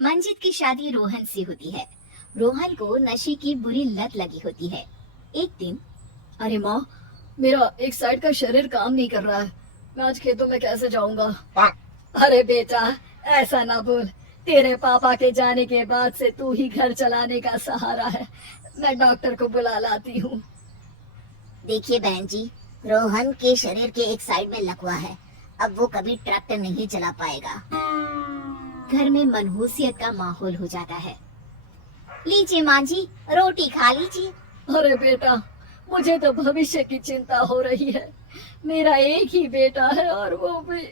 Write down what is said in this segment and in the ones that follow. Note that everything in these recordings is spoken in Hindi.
मंजित की शादी रोहन से होती है। रोहन को नशे की बुरी लत लगी होती है। एक दिन अरे माँ, मेरा एक साइड का शरीर काम नहीं कर रहा है। मैं आज खेतों में कैसे जाऊंगा? अरे बेटा, ऐसा ना बोल। तेरे पापा के जाने के बाद से तू ही घर चलाने का सहारा है। मैं डॉक्टर को बुला लाती हूँ। देखिए बहन जी, रोहन के शरीर के एक साइड में लकवा है। अब वो कभी ट्रैक्टर नहीं चला पाएगा। घर में मनहूसियत का माहौल हो जाता है। लीजिए माँ जी, रोटी खा लीजिए। अरे बेटा, मुझे तो भविष्य की चिंता हो रही है। मेरा एक ही बेटा है और वो भी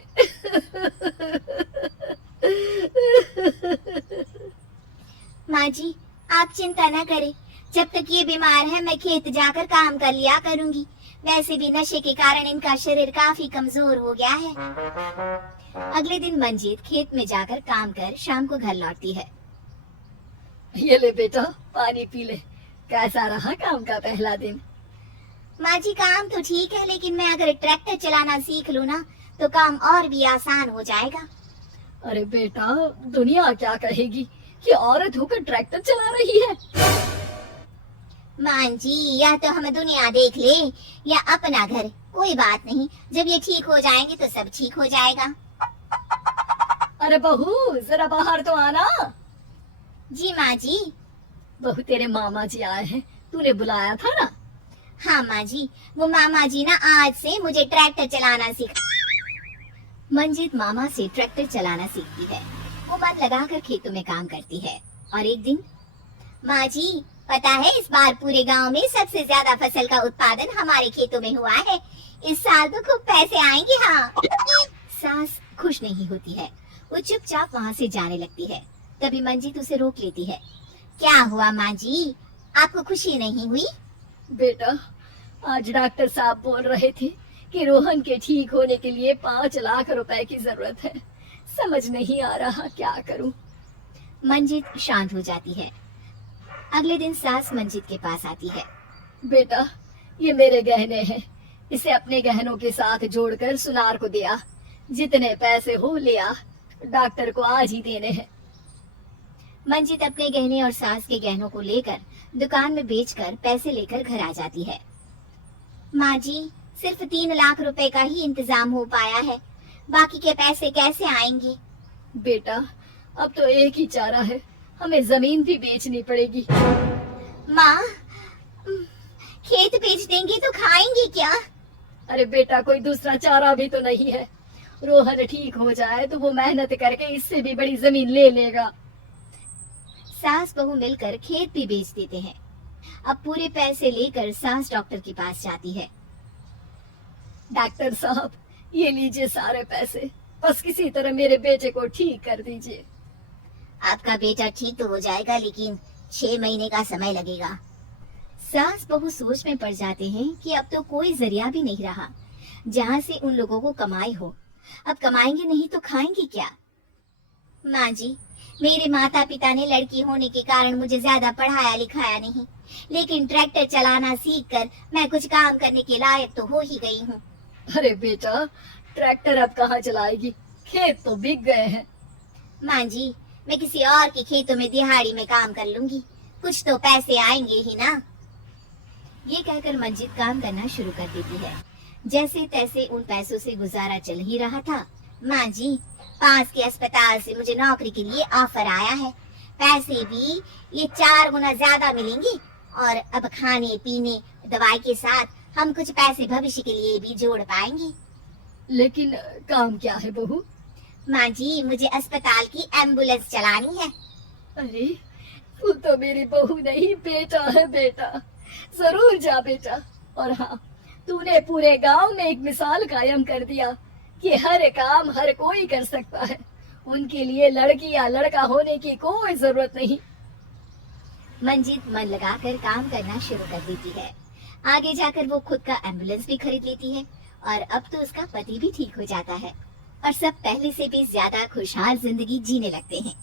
माँ जी, आप चिंता न करें। जब तक ये बीमार है मैं खेत जाकर काम कर लिया करूंगी। वैसे भी नशे के कारण इनका शरीर काफी कमजोर हो गया है। अगले दिन मंजीत खेत में जाकर काम कर शाम को घर लौटती है। ये ले बेटा, पानी पी ले। कैसा रहा काम का पहला दिन? माँ जी, काम तो ठीक है, लेकिन मैं अगर ट्रैक्टर चलाना सीख लूँ ना तो काम और भी आसान हो जाएगा। अरे बेटा, दुनिया क्या कहेगी कि औरत होकर ट्रैक्टर चला रही है। माँ जी, या तो हम दुनिया देख ले या अपना घर, कोई बात नहीं। जब ये ठीक हो जाएंगे तो सब ठीक हो जाएगा। अरे बहू, जरा बाहर तो आना। जी माँ जी। बहू, तेरे मामा जी आए हैं, तूने बुलाया था ना? हाँ माँ जी, वो मामा जी ना आज से मुझे ट्रैक्टर चलाना सिखा। मंजित मामा से ट्रैक्टर चलाना सीखती है। वो मन लगाकर खेतों में काम करती है। और एक दिन, माँ जी पता है इस बार पूरे गांव में सबसे ज्यादा फसल का उत्पादन हमारे खेतों में हुआ है। इस साल तो खूब पैसे आएंगे। हाँ। सास खुश नहीं होती है। वो चुपचाप वहाँ से जाने लगती है। तभी मंजित उसे रोक लेती है। क्या हुआ माँ जी, आपको खुशी नहीं हुई? बेटा, आज डॉक्टर साहब बोल रहे थे कि रोहन के ठीक होने के लिए 5 लाख रुपए की जरूरत है। समझ नहीं आ रहा क्या करूं। मंजित शांत हो जाती है। अगले दिन सास मंजित के पास आती है। बेटा, ये मेरे गहने हैं। इसे अपने गहनों के साथ जोड़कर सुनार को दिया। जितने पैसे हो लिया, डॉक्टर को आज ही देने हैं। मंजित अपने गहने और सास के गहनों को लेकर दुकान में बेचकर पैसे लेकर घर आ जाती है। माँ जी, सिर्फ 3 लाख रुपए का ही इंतजाम हो पाया है। बाकी के पैसे कैसे आएंगे? बेटा, अब तो एक ही चारा है, हमें जमीन भी बेचनी पड़ेगी। माँ, खेत बेच देंगे तो खाएंगे क्या? अरे बेटा, कोई दूसरा चारा भी तो नहीं है। रोहन ठीक हो जाए तो वो मेहनत करके इससे भी बड़ी जमीन ले लेगा। सास बहू मिलकर खेत भी बेच देते हैं। अब पूरे पैसे लेकर सास डॉक्टर के पास जाती है। डॉक्टर साहब, ये लीजिए सारे पैसे। बस किसी तरह मेरे बेटे को ठीक कर दीजिए। आपका बेटा ठीक तो हो जाएगा, लेकिन 6 महीने का समय लगेगा। सास बहू सोच में पड़ जाते हैं कि अब तो कोई जरिया भी नहीं रहा जहाँ से उन लोगों को कमाई हो। अब कमाएंगे नहीं तो खाएंगे क्या? माँ जी, मेरे माता पिता ने लड़की होने के कारण मुझे ज्यादा पढ़ाया लिखाया नहीं, लेकिन ट्रैक्टर चलाना सीखकर मैं कुछ काम करने के लायक तो हो ही गई हूँ। अरे बेटा, ट्रैक्टर अब कहाँ चलाएगी? खेत तो बिक गए हैं। माँ जी, मैं किसी और के खेतों में दिहाड़ी में काम कर लूंगी, कुछ तो पैसे आएंगे ही ना। ये कहकर मंजित काम करना शुरू कर देती है। जैसे तैसे उन पैसों से गुजारा चल ही रहा था। माँ जी, पास के अस्पताल से मुझे नौकरी के लिए ऑफर आया है। पैसे भी ये 4 गुना ज्यादा मिलेंगे और अब खाने पीने दवाई के साथ हम कुछ पैसे भविष्य के लिए भी जोड़ पाएंगे। लेकिन काम क्या है बहू? माँ जी, मुझे अस्पताल की एम्बुलेंस चलानी है। अरे, तू तो मेरी बहू नहीं, बेटा है बेटा। जरूर जा बेटा। और हाँ, तूने पूरे गांव में एक मिसाल कायम कर दिया कि हर काम हर कोई कर सकता है। उनके लिए लड़की या लड़का होने की कोई जरूरत नहीं। मंजित मन लगाकर काम करना शुरू कर देती है। आगे जाकर वो खुद का एम्बुलेंस भी खरीद लेती है और अब तो उसका पति भी ठीक हो जाता है और सब पहले से भी ज्यादा खुशहाल जिंदगी जीने लगते हैं।